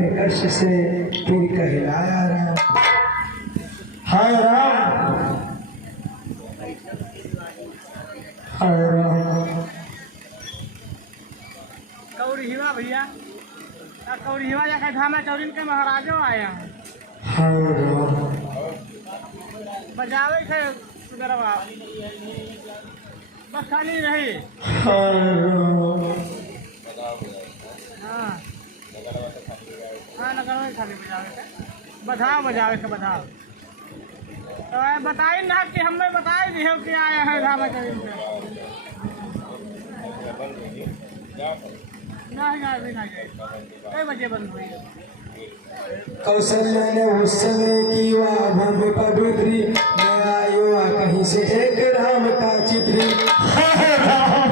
में कष्ट से फिर कहलाया राम। हाय राम, हाय राम। कौड़ी हिवा भैया, कौड़ी हिवा जाकर धामा चौरिन के महाराजो आया। हाय राम। बजावे थे सुगरवा, बस खाली रही। हाय राम। हाँ हाँ, नगर में खाली बजावे थे, बधाओ बजावे थे बधाओ। तो बताई ना कि हमें बताई दी हो कि आया है धामा चौरिन पे। नहीं कई बजे बंद हुई है। कौशल्या ने उस समय की वह भूमि पवित्री, मैं आयो कहीं से एक राम का चित्र। हाय राम।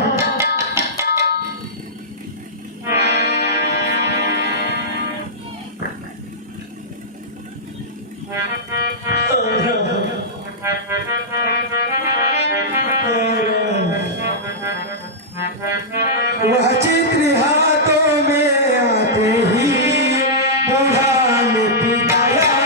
वह चित्र हाथों में आते ही बूढ़ा ने पिटाया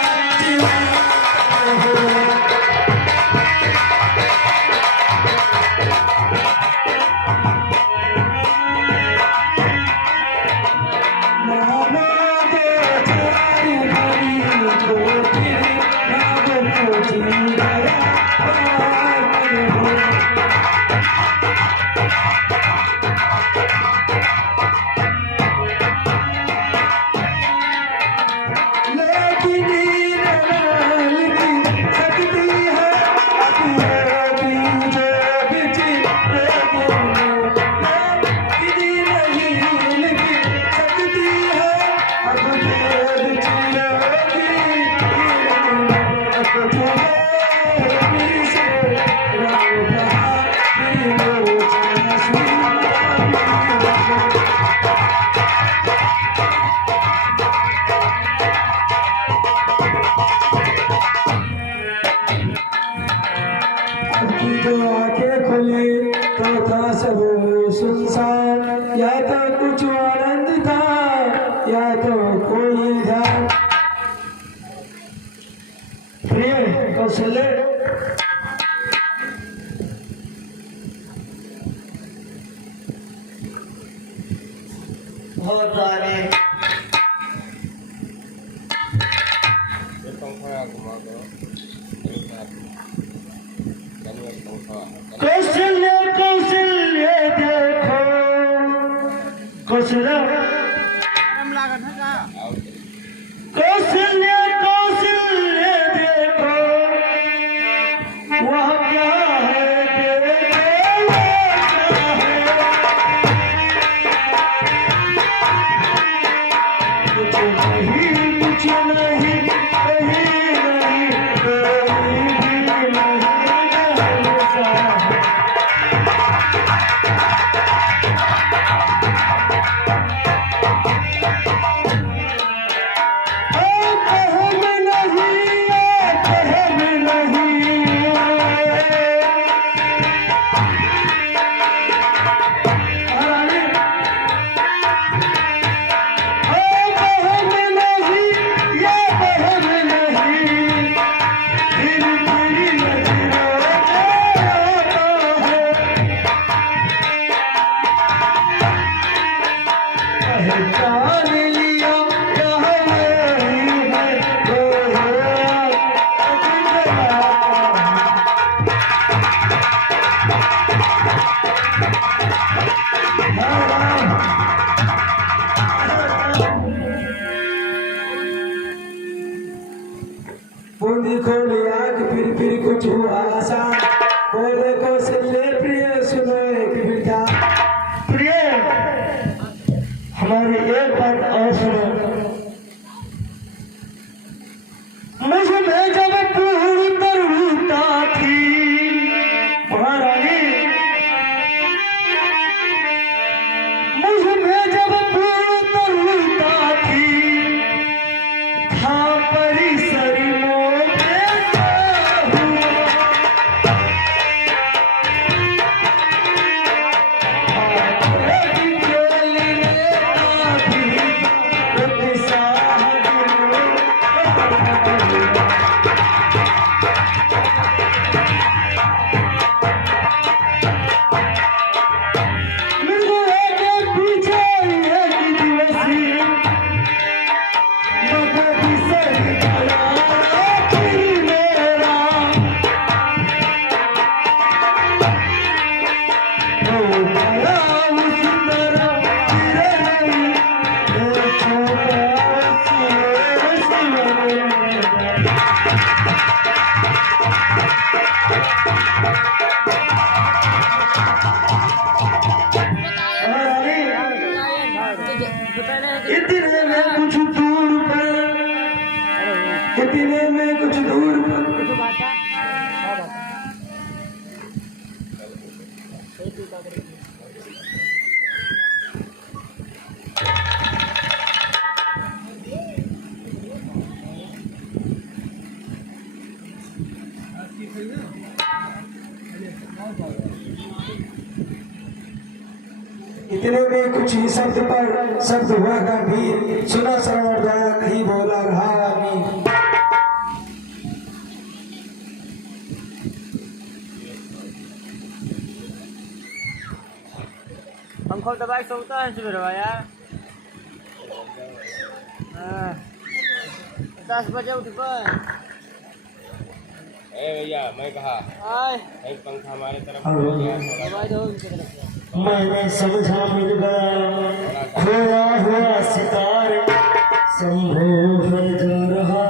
जो आंखें खुली तो था सब सुनसान, या तो कुछ आनंद था या तो कोई था। प्रिय कौशल्य, बहुत सारे कौशल्य कौशल्य देखो, कौशल्य टाइम लागत है का? कौशल्य कौशल्य देखो, वह क्या है देखो, वह क्या है। कुछ नहीं कहीं नहीं, कोई भी नहीं ऐसा। बूंदी खोली आँख फिर कुछ हुआ आसान, बोले कौशल्य प्रिय सुनो एक विधा। प्रिय हमारी एक बात और सुनो, मुझ में जब पूरी तरुणता थी महारानी, मुझ में जब पूरी तरुणता थी, था परिसर मोह में क्या हुआ। इतने में कुछ ही शब्द पर शब्द हुआ गंभीर, सुना श्रवण द्वारा कहीं बोला रहा आमीन। पंखो दबाई सोता है सुबह यार। 10 बजे उठ पर भैया मैं कहा आए एक पंखा हमारे तरफ दबाई दो उनकी तरफ। मैंने समझा मिल गया खोया हुआ सितारे, संभोग में जा रहा